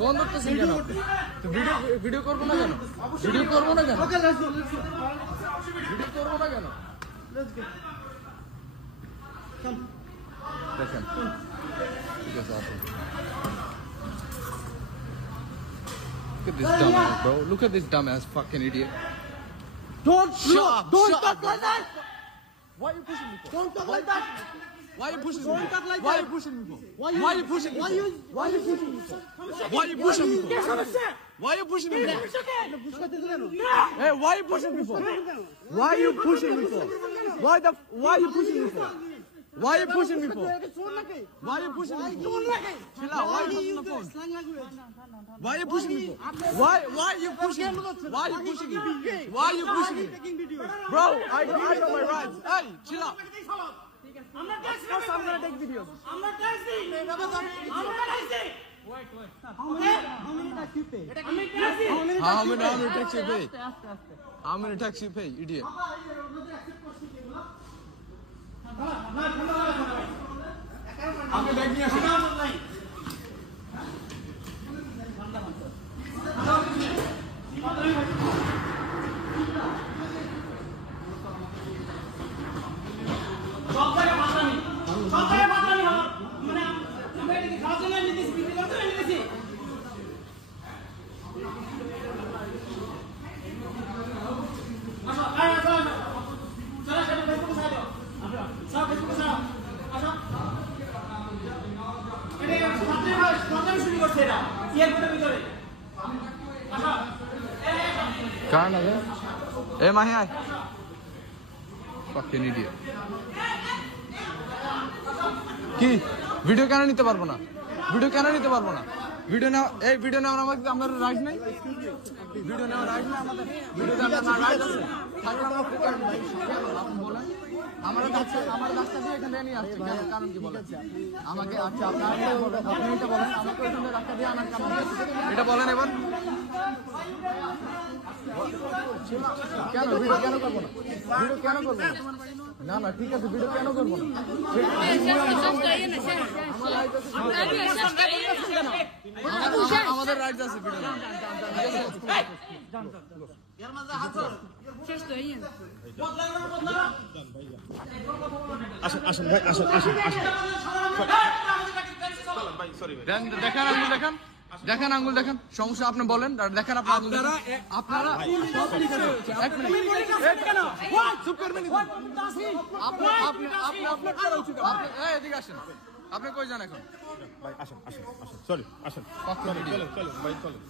Phone করতেছেন কেন? Video করবো না কেন? ভিডিও করবো না কেন? ভিডিও করবো না কেন? দেখেন ঠিক আছে আসুন। Look at this dumbass, bro. Look at this dumbass fucking idiot. Don't talk like that. Why are you pushing me for? Don't talk like that. Why are you pushing me? Don't talk like Why are that. you pushing me for? Why you pushing me? Why are you pushing me for? Why you pushing me? Why are you pushing me for? No. Hey, why are you pushing me for? Why are you pushing me for? Why are you pushing me for? Why are you pushing me for? Why are you pushing me for? Chill out. Why are you pushing the phone? Why are you pushing me for? Why are you pushing me? Why are you pushing me? Why are you pushing me? Bro, I know my rights. Hey, chill out. I'm gonna take videos. I'm not taxing. Wait. Okay? How many tax you pay? How many tax you pay? How many tax you pay, idiot? আপনি bag নিয়ে আসুন। কারণ আছে এ মাহি আয় fucking idiot কি video কেন নিতে পারবো না ভিডিও না এই ভিডিও নেওয়ার আমাদের রাইট নাই ভিডিও নেওয়ার রাইট না আমাদের ভিডিও দেওয়ার না রাইট আছে থাকলে আমরা আপনি বলেন আমার রাস্তা দিয়ে এখানে নিয়ে আসছে কেন কারণ কি বলেন আমাকে আচ্ছা আপনি এটা বলেন আমাকে ওখানে রাস্তা দিয়ে আনার কারণ এটা বলেন এবার কেন ভিডিও কেন করবো না ঠিক আছে ভিডিও কেন করবো না আমাদের রাইট আছে ভিডিও আসুন ভাই আসুন দেখেন আঙ্গুল দেখেন সমস্যা আপনি বলেন দেখেন আপনারা এদিকে আসেন আপনি কই যান এখন ভাই আসুন সরি আসুন চলেন ভাই চলেন